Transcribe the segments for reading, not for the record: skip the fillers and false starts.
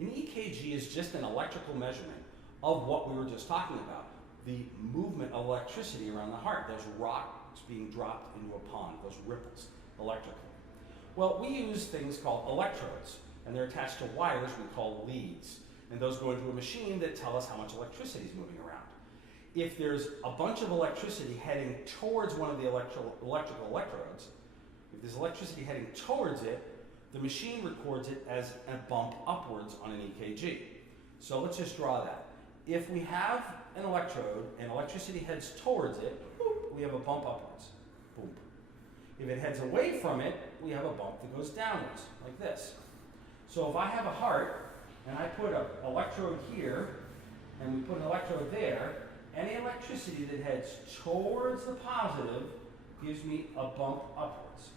An EKG is just an electrical measurement of what we were just talking about, the movement of electricity around the heart, those rocks being dropped into a pond, those ripples electrically. Well, we use things called electrodes, and they're attached to wires we call leads, and those go into a machine that tell us how much electricity is moving around. If there's a bunch of electricity heading towards one of the electrical electrodes, if there's electricity heading towards it, the machine records it as a bump upwards on an EKG. So let's just draw that. If we have an electrode and electricity heads towards it, boop, we have a bump upwards. Boom. If it heads away from it, we have a bump that goes downwards, like this. So if I have a heart, and I put an electrode here, and we put an electrode there, any electricity that heads towards the positive gives me a bump upwards.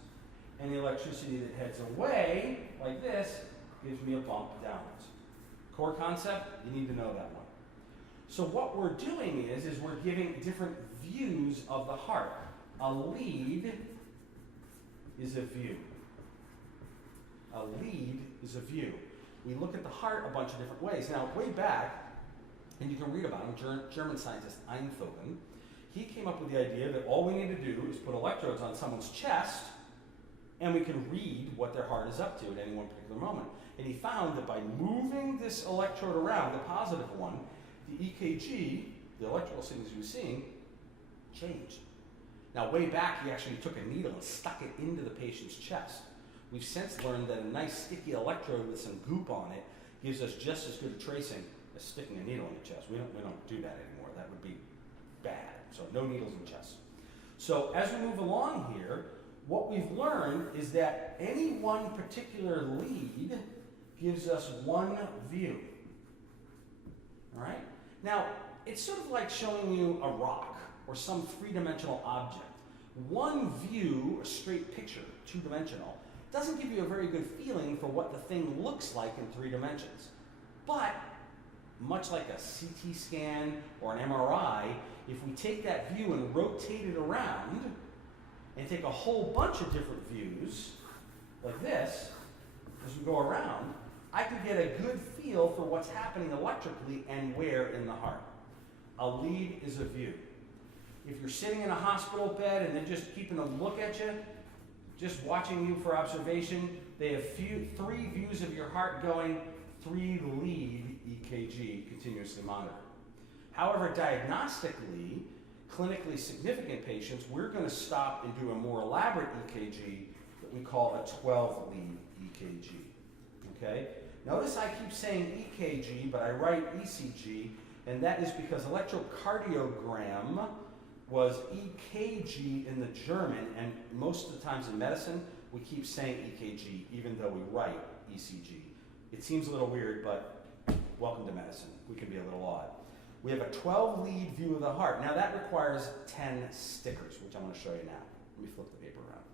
Any electricity that heads away, like this, gives me a bump downwards. Core concept, you need to know that one. So what we're doing is we're giving different views of the heart. A lead is a view. A lead is a view. We look at the heart a bunch of different ways. Now, way back, and you can read about him, German scientist Einthoven, he came up with the idea that all we need to do is put electrodes on someone's chest, and we can read what their heart is up to at any one particular moment. And he found that by moving this electrode around, the positive one, the EKG, the electrical signals you were seeing, changed. Now, way back, he actually took a needle and stuck it into the patient's chest. We've since learned that a nice sticky electrode with some goop on it gives us just as good a tracing as sticking a needle in the chest. We don't do that anymore. That would be bad. So no needles in the chest. So as we move along here, what we've learned is that any one particular lead gives us one view. All right? Now, it's sort of like showing you a rock or some three-dimensional object. One view, a straight picture, two-dimensional, doesn't give you a very good feeling for what the thing looks like in 3 dimensions. But, much like a CT scan or an MRI, if we take that view and rotate it around, and take a whole bunch of different views, like this, as we go around, I can get a good feel for what's happening electrically and where in the heart. A lead is a view. If you're sitting in a hospital bed and they're just keeping a look at you, just watching you for observation, they have 3 views of your heart going, 3 lead EKG continuously monitored. However, diagnostically, clinically significant patients, we're going to stop and do a more elaborate EKG that we call a 12-lead EKG. Okay? Notice I keep saying EKG, but I write ECG, and that is because electrocardiogram was EKG in the German, and most of the times in medicine, we keep saying EKG, even though we write ECG. It seems a little weird, but welcome to medicine. We can be a little odd. We have a 12-lead view of the heart. Now that requires 10 stickers, which I'm going to show you now. Let me flip the paper around.